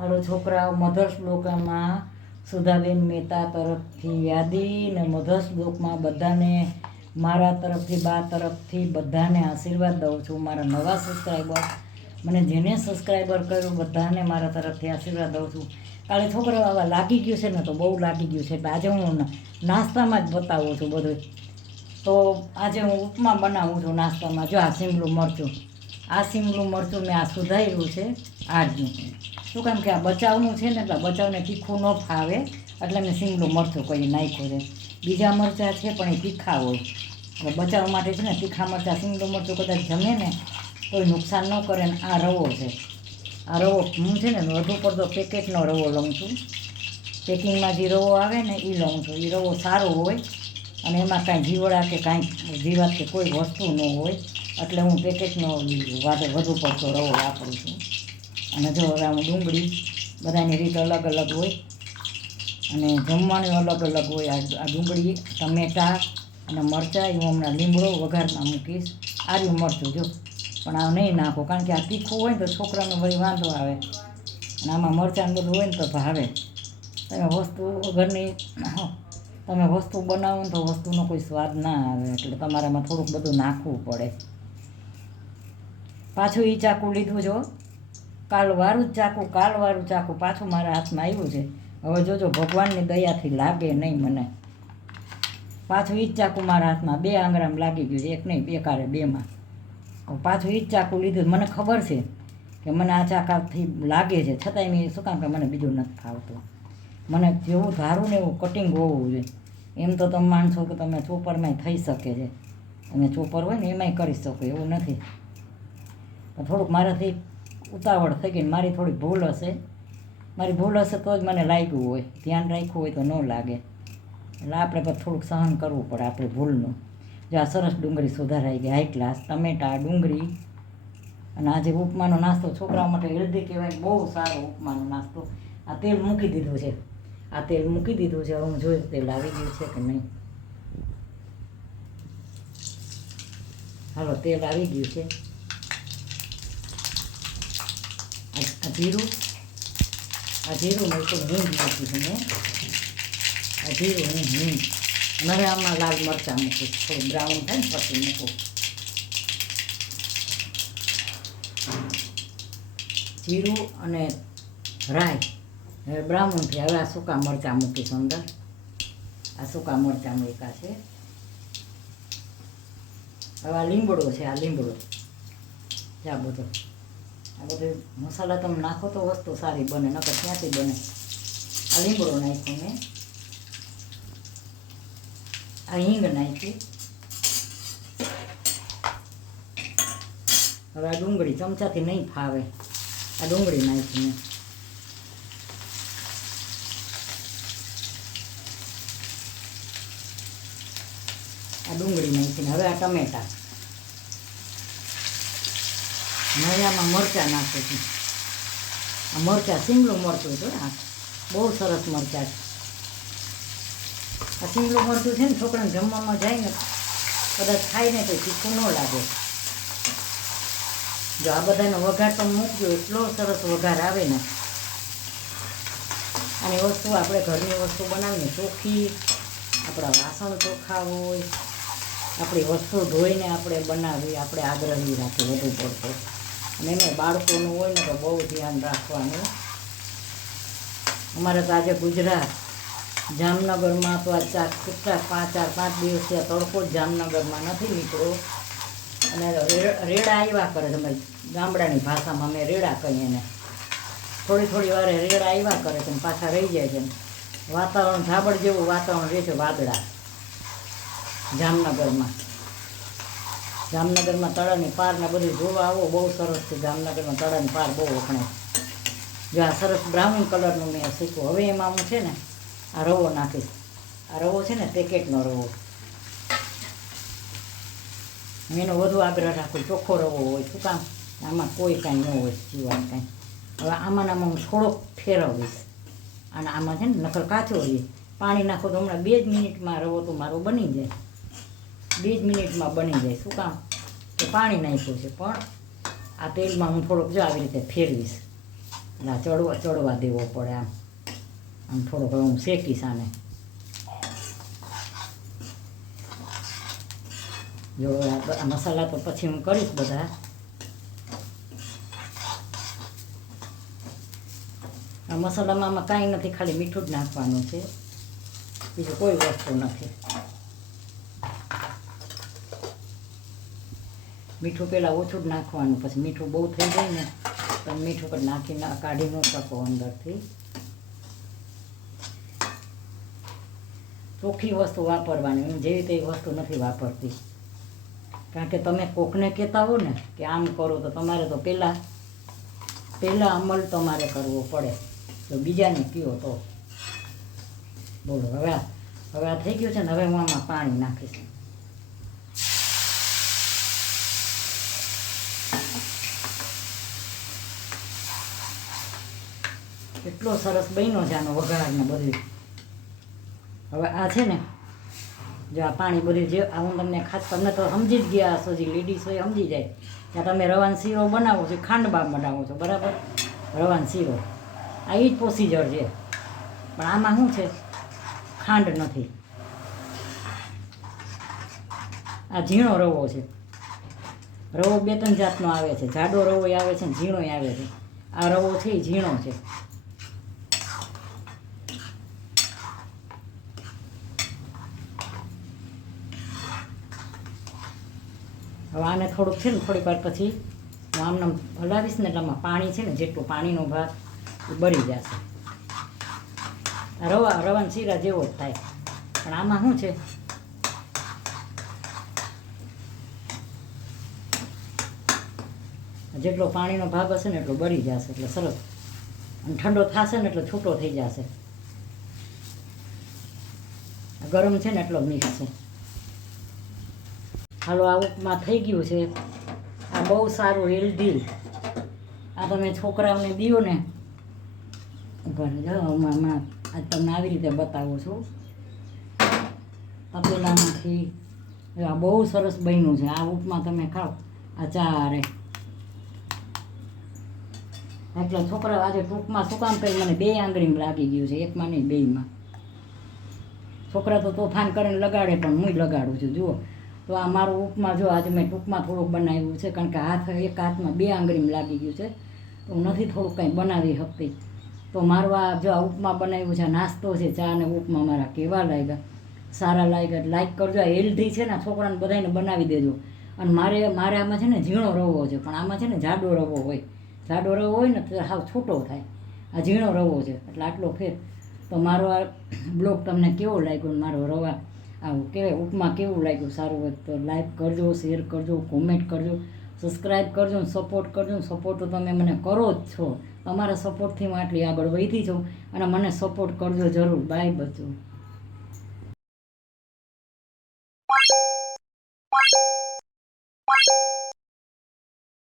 હાલો છોકરાઓ, મધર શ્લોકમાં સુધાબેન મહેતા તરફથી યાદી ને મધર શ્લોકમાં બધાને મારા તરફથી, બા તરફથી બધાને આશીર્વાદ દઉં છું. મારા નવા સબસ્ક્રાઈબર, મને જેને સબસ્ક્રાઈબર કર્યું બધાને મારા તરફથી આશીર્વાદ દઉં છું. કાલે છોકરાઓ આવા લાગી ગયું છે ને, તો બહુ લાગી ગયું છે, એટલે આજે હું નાસ્તામાં જ બતાવું છું બધું. તો આજે હું ઉપમા બનાવું છું નાસ્તામાં. જો આ શીમલું મરચું, આ શીમલું મરચું મેં આ સુધાર્યું છે આજનું. શું કામ કે આ બચાવનું છે ને, એટલે બચાવને તીખું ન ફાવે, એટલે મેં શીમલું મરચું કરી નાખ્યું છે. બીજા મરચાં છે પણ એ તીખા હોય, એટલે બચાવ માટે છે ને તીખા મરચાં. શીમલું મરચું કદાચ જમે ને તોય નુકસાન ન કરે ને. આ રવો છે, આ રવો હું છે ને વધુ પડતો પેકેટનો રવો લઉં છું. પેકિંગમાં જે રવો આવે ને એ લઉં છું. એ રવો સારો હોય અને એમાં કાંઈ જીવડા કે કાંઈ જીવાત કે કોઈ વસ્તુ ન હોય, એટલે હું પેકેટનો વધુ પડતો રવો વાપરું છું. અને જો હવે હું ડુંગળી, બધાની રીત અલગ અલગ હોય અને જમવાની અલગ અલગ હોય. આ ડુંગળી, ટમેટાં અને મરચાં હું હમણાં લીમડો વઘારમાં મૂકીશ. આર્યું મરચું જો, પણ આ નહીં નાખો, કારણ કે આ તીખું હોય ને તો છોકરાને વળી વાંધો આવે, અને આમાં મરચાં બધું હોય ને તો ભાવે. તમે વસ્તુ ઘરની તમે વસ્તુ બનાવો ને તો વસ્તુનો કોઈ સ્વાદ ના આવે, એટલે તમારામાં થોડુંક બધું નાખવું પડે. પાછું એ ચાકુ લીધું જો, કાલવાળું ચાકુ પાછું મારા હાથમાં આવ્યું છે. હવે જોજો ભગવાનની દયાથી લાગે નહીં મને. પાછું એ જ ચાકુ મારા હાથમાં 2 આંગળામાં લાગી ગયું છે, એક નહીં 2 કારે 2માં. પાછું એ જ ચાકુ લીધું. મને ખબર છે કે મને આ ચાકાથી લાગે છે, છતાંય મેં શું કામ કે મને બીજું નથી ફાવતું. મને જેવું ધારું ને એવું કટિંગ હોવું જોઈએ. એમ તો તમે માનશો કે તમે ચોપરમાં થઈ શકે છે, અને ચોપર હોય ને એમાંય કરી શકો, એવું નથી. થોડુંક મારાથી ઉતાવળ થઈ ગઈ, મારી થોડી ભૂલ હશે. મારી ભૂલ હશે તો જ મને લાગ્યું હોય, ધ્યાન રાખ્યું હોય તો ન લાગે. એટલે આપણે પણ થોડુંક સહન કરવું પડે આપણી ભૂલનું. જો આ સરસ ડુંગળી સુધારાઈ ગઈ, હાઈ ક્લાસ ટમેટાં, ડુંગળી. અને આજે ઉપમાનો નાસ્તો છોકરાઓ માટે હેલ્ધી કહેવાય, બહુ સારો ઉપમાનો નાસ્તો. આ તેલ મૂકી દીધું છે, આ તેલ મૂકી દીધું છે. હું જોયું તેલ આવી ગયું છે કે નહીં. હાલો, તેલ આવી ગયું છે. આ જીરું મૂકું, હિંગ નાખી છે મેં. આ જીરું ને હિંગ. અને હવે આમાં લાલ મરચાં મૂકું, થોડું બ્રાઉન થાય ને પછી મૂકું. જીરું અને રાઈ હવે બ્રાઉન થઈ. હવે આ સૂકા મરચાં મૂકીશ અંદર. આ સૂકા મરચાં મૂક્યા છે. હવે આ લીમડો છે, આ લીમડો છે. આ બધું મસાલા તમે નાખો તો વસ્તુ સારી બને, નકર ક્યાંથી બને. આ લીમડો નાખ્યો મેં. આ હિંગ નાખી. હવે આ ડુંગળી ચમચાથી નહીં ફાવે, આ ડુંગળી નાખી મેં. આ ડુંગળી નાખીને હવે આ ટમેટાં. હવે આમાં મરચાં નાખું છું. આ મરચાં શીમલું મરચું છે, આ બહુ સરસ મરચાં છે. આ શીમલું મરચું છે ને, છોકરાને જમવામાં જાય ને કદાચ ખાય ને તો તીખું ન લાગે. જો આ બધાનો વઘાર પણ મૂકજો, એટલો સરસ વઘાર આવે ને. અને વસ્તુ આપણે ઘરની વસ્તુ બનાવીને ચોખ્ખી, આપણા વાસણ ચોખ્ખા હોય, આપણી વસ્તુ ધોઈને આપણે બનાવી, આપણે આગ્રહી રાખીએ વધુ પડતો. અને એમાં બાળકોનું હોય ને તો બહુ ધ્યાન રાખવાનું. અમારે તો આજે ગુજરાત જામનગરમાં તો આ કેટલા 4-5 દિવસથી આ તડકો જ જામનગરમાં નથી નીકળ્યો. અને રેડા આવ્યા કરે, તમે ગામડાની ભાષામાં અમે રેડા કહીએ ને. થોડી વારે રેડા આવ્યા કરે છે, પાછા રહી જાય છે. વાતાવરણ ધાબળ જેવું વાતાવરણ રહે છે, વાદળા જામનગરમાં. જામનગરમાં તળાની પાર ને બધું જોવા આવો, બહુ સરસ છે. જામનગરમાં તળાની પાર બહુ વખણાય. જો આ સરસ બ્રાઉન કલરનું મેં શીખ્યું. હવે એમાં હું છે ને આ રવો નાખીશ. આ રવો છે ને પેકેટનો રવો, એનો વધુ આગ્રહ રાખું. ચોખ્ખો રવો હોય, શું કામ આમાં કોઈ કાંઈ ન હોય જીવાત કાંઈ. હવે આમાં હું થોડોક ફેરવીશ. અને આમાં છે ને નકર કાચો રહે. પાણી નાખો તો હમણાં 2 જ મિનિટમાં રવો તો મારો બની જાય. 2 જ મિનિટમાં બની જાય. શું કામ કે પાણી નાખ્યું છે, પણ આ તેલમાં હું થોડોક જો આવી રીતે ફેરવીશ. એટલે ચડવા દેવો પડે. આમ થોડોક હું શેકીશ આને. જો આ મસાલા તો પછી હું કરીશ બધા. આ મસાલામાં આમાં કાંઈ નથી, ખાલી મીઠું જ નાખવાનું છે, બીજું કોઈ વસ્તુ નથી. મીઠું પહેલાં ઓછું જ નાખવાનું, પછી મીઠું બહુ થઈ જાય ને તો મીઠું પર નાખીને કાઢી ન શકો અંદરથી. ચોખ્ખી વસ્તુ વાપરવાની, હું જેવી તેવી વસ્તુ નથી વાપરતી. કારણ કે તમે કોકને કહેતા હો ને કે આમ કરો તો તમારે તો પહેલાં અમલ તમારે કરવો પડે. તો બીજાને કહો તો બોલો. હવે આ થઈ ગયું છે ને, હવે હું આમાં પાણી નાખીશ. એટલો સરસ બન્યો છે આનો વઘાર ને બધું. હવે આ છે ને, જો આ પાણી બધું જે આ હું તમને તમને તો સમજી જ ગયા હશો, જે લેડીઝ હોય સમજી જાય કે તમે રવાનો શીરો બનાવો છો, ખાંડબા બનાવો છો, બરાબર. રવાનો શીરો આ એ જ પ્રોસીજર છે, પણ આમાં શું છે, ખાંડ નથી. આ ઝીણો રવો છે. રવો 2-3 જાતનો આવે છે, જાડો રવો આવે છે ને ઝીણો આવે છે. આ રવો છે એ ઝીણો છે. હવે આને થોડુંક છે ને થોડીક વાર પછી હું આમને હલાવીશ ને એટલે આમાં પાણી છે ને, જેટલું પાણીનો ભાગ એ બળી જશે. રવાના શીરા જેવો જ થાય, પણ આમાં શું છે, જેટલો પાણીનો ભાગ હશે ને એટલો બળી જશે, એટલે સરસ. અને ઠંડો થશે ને એટલે છૂટો થઈ જશે. ગરમ છે ને એટલો મિક્સ છે. હાલો, આ ઉપમા થઈ ગયું છે. આ બહુ સારું હેલ્ધી. આ તમે છોકરાઓને દો ને, હમણાં આજ તમને આવી રીતે બતાવું છું તપેલામાંથી. આ બહુ સરસ બન્યું છે. આ ઉપમા તમે ખાઓ આ ચારે. એટલે છોકરા આજે ટૂંકમાં શું કામ કરી, મને 2 આંગળીમાં લાગી ગયું છે, એકમાં નહીં 2માં. છોકરા તો તોફાન કરીને લગાડે, પણ હું લગાડું છું. જુઓ તો આ મારું ઉપમા જો આજે મેં ટૂંકમાં થોડુંક બનાવ્યું છે, કારણ કે એક હાથમાં 2 આંગળીમાં લાગી ગયું છે, તો હું નથી થોડુંક કંઈ બનાવી શકતી. તો મારું આ જો આ ઉપમા બનાવ્યું છે, નાસ્તો છે, ચા અને ઉપમા મારા કેવા લાગ્યા, સારા લાગ્યા. લાઈક કરજો. આ હેલ્ધી છે ને, છોકરાને બધાને બનાવી દેજો. અને મારે આમાં છે ને ઝીણો રવો છે, પણ આમાં છે ને જાડો રવો હોય. જાડો રવો હોય ને તો સાવ છૂટો થાય. આ ઝીણો રવો છે એટલે આટલો ફેર. તો મારો આ બ્લોગ તમને કેવો લાગ્યો, મારો રવા આવું કહેવાય ઉપમા કેવું લાગ્યું, સારું હોય તો લાઈક કરજો, શેર કરજો, કોમેન્ટ કરજો, સબસ્ક્રાઈબ કરજો, સપોર્ટ કરજો. સપોર્ટ તો તમે મને કરો જ છો. તમારા સપોર્ટથી હું આટલી આગળ વધી છું, અને મને સપોર્ટ કરજો જરૂર. બાય બચ્ચો.